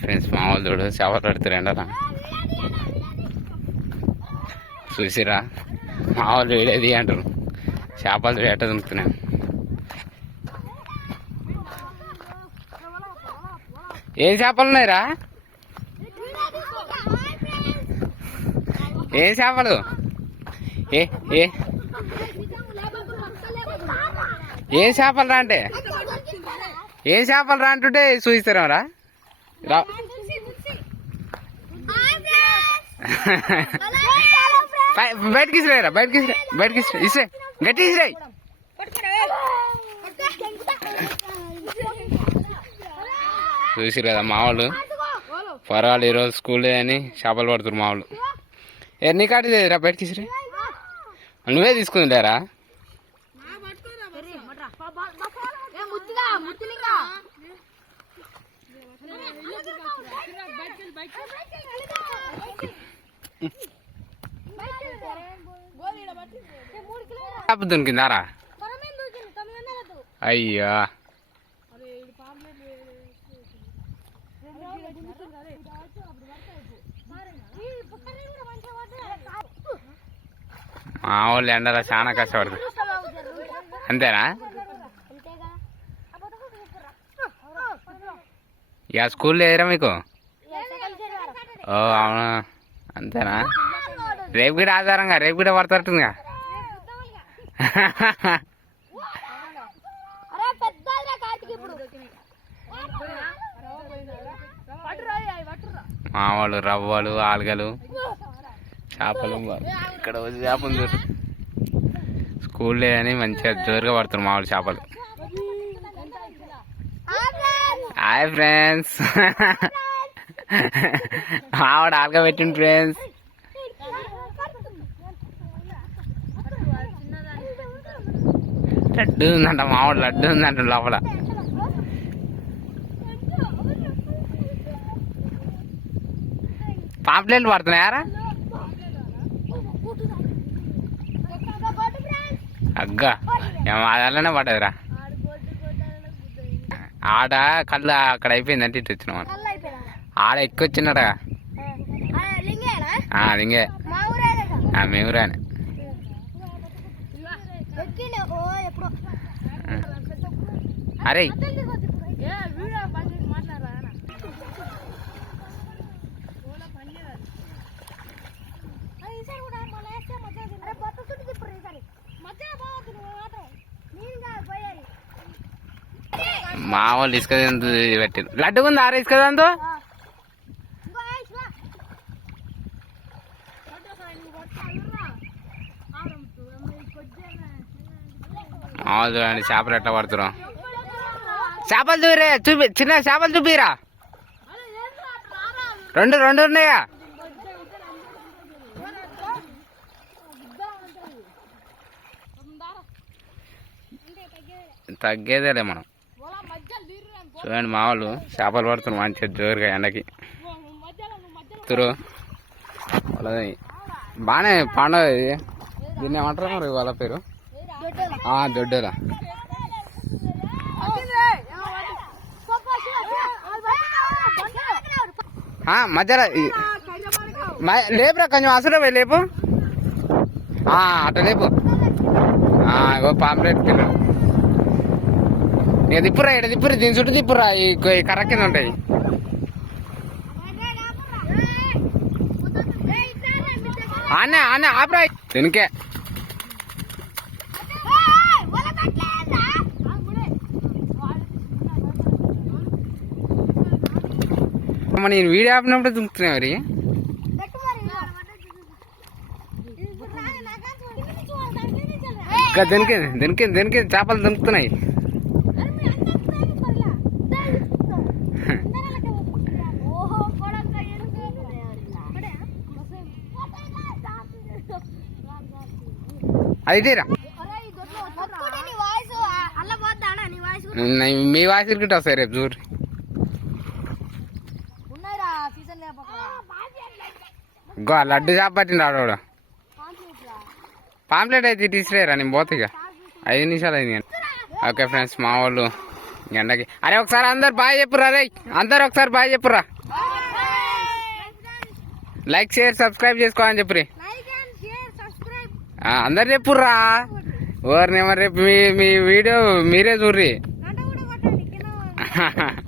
Friends మామూలు చూడు చేపలు పడుతారు చూసిరా? మామూలు వాళ్ళు వేడేది అంటారు చేపలు వేట దుంకుతున్నాయి. ఏం చేపలు ఉన్నాయిరా? ఏం చేపలు? ఏ ఏ? ఏం చేపలు రా అంటే? ఏం చేపలు రా అంటుంటే చూపిస్తారా రా. రా బయ- బయటకి ఇసిరేరా బయటకి ఇసిరే బయటకి ఇసిరే ఇసిరే గట్టి ఇసిరే చూసి కదా మా వాళ్ళు పర్వాలేదు ఈరోజు స్కూల్ అని చేపలు పడుతున్నారు మా వాళ్ళు ఎన్ని కాటి రా బయటకి ఇసిరే నువ్వే తీసుకుంది లేరా చేప దొరికిందారా? అయ్యా. మా వాళ్ళు ఎండలో చాలా కష్టపడుతుంది అంతేనా? ఇక స్కూల్లో లేదురా మీకు? ఓ అవునా. అంతేనా? రేపు కూడా ఆధారంగా రేపు కూడా పడతారుగా మావాళ్ళు రవ్వలు ఆలుగలు చేపలు ఇక్కడ వచ్చి చేపలు స్కూల్ లేదని మంచిగా జోరుగా పడుతున్నారు మావాళ్ళు చేపలు. హాయ్ ఫ్రెండ్స్ ఆవిడ ఆలుగా పెట్టింది ఫ్రెండ్స్ లడ్డు ఉందంట మామిడి లడ్డు ఉందంట లోపల. పాంప్లెట్లు పడుతున్నాయారా అగ్గా. ఏం దాంట్లోనే పడ్డదిరా. ఆడ కళ్ళు అక్కడ అయిపోయిందంటే ఇటు వచ్చినాం. ఆడ ఎక్కువ వచ్చినట్టుగా లింగే మేము రాని అరే. మా వాళ్ళు ఇసుక పెట్టారు. లడ్డు ఉంది ఇసుక దాంతో చూడండి చేపలు ఎట్లా పడుతున్నాం చేపలు చూపిరే చూపి చిన్న చేపలు చూపిరా. రెండు రెండు ఉన్నాయా? తగ్గేదేలే మనం. చూడండి మా వాళ్ళు చేపలు పడుతున్నారు మంచిగా జోరుగా ఎండకి. తురు. వాళ్ళది బాగానే పండుగ ఇది. దీన్ని ఏమంటారు మరి వాళ్ళ పేరు? దొడ్డరా దొడ్డేలా. మధ్యలో లేపురా కొంచెం అసలు పోయి లేపు. అట్ట లేపు. ఇగో పాంప్లెట్ పిల్లలు ఇక తిప్పురా ఇక్కడ దిప్పురా దీని చుట్టూ దిప్పురా ఈ కొ- కర్ర కింద ఉంటాయి ఆనే ఆనే ఆపరా. దీనికే. అమ్మ నేను వీడియో ఆపినప్పుడు దుంకుతున్నా మరి. ఇంకా దీనికి దీనికి చేపలు దుంకుతున్నాయి. అది తీరా. నీ- మీ వాయిస్ ఇరికిట్ వస్తాయి రేపు చూడు గో లడ్డు చేప పట్టిండు ఆడవాడు పాంప్లెట్ అయితే తీసిరేరా నేను పోతాయిగా ఐదు నిమిషాలు అయింది ఓకే ఫ్రెండ్స్ మా వాళ్ళు ఎండకి అరే ఒకసారి అందరు బాగా చెప్పురా రే అందరు ఒకసారి బాగా చెప్పురా. లైక్ షేర్ సబ్స్క్రైబ్ చేసుకోవాలని చెప్పి లైక్ అండ్ షేర్ సబ్స్క్రైబ్ అందరు చెప్పుర్రా. మరి రేపు మీ మీ వీడియో మీరే చూర్రి.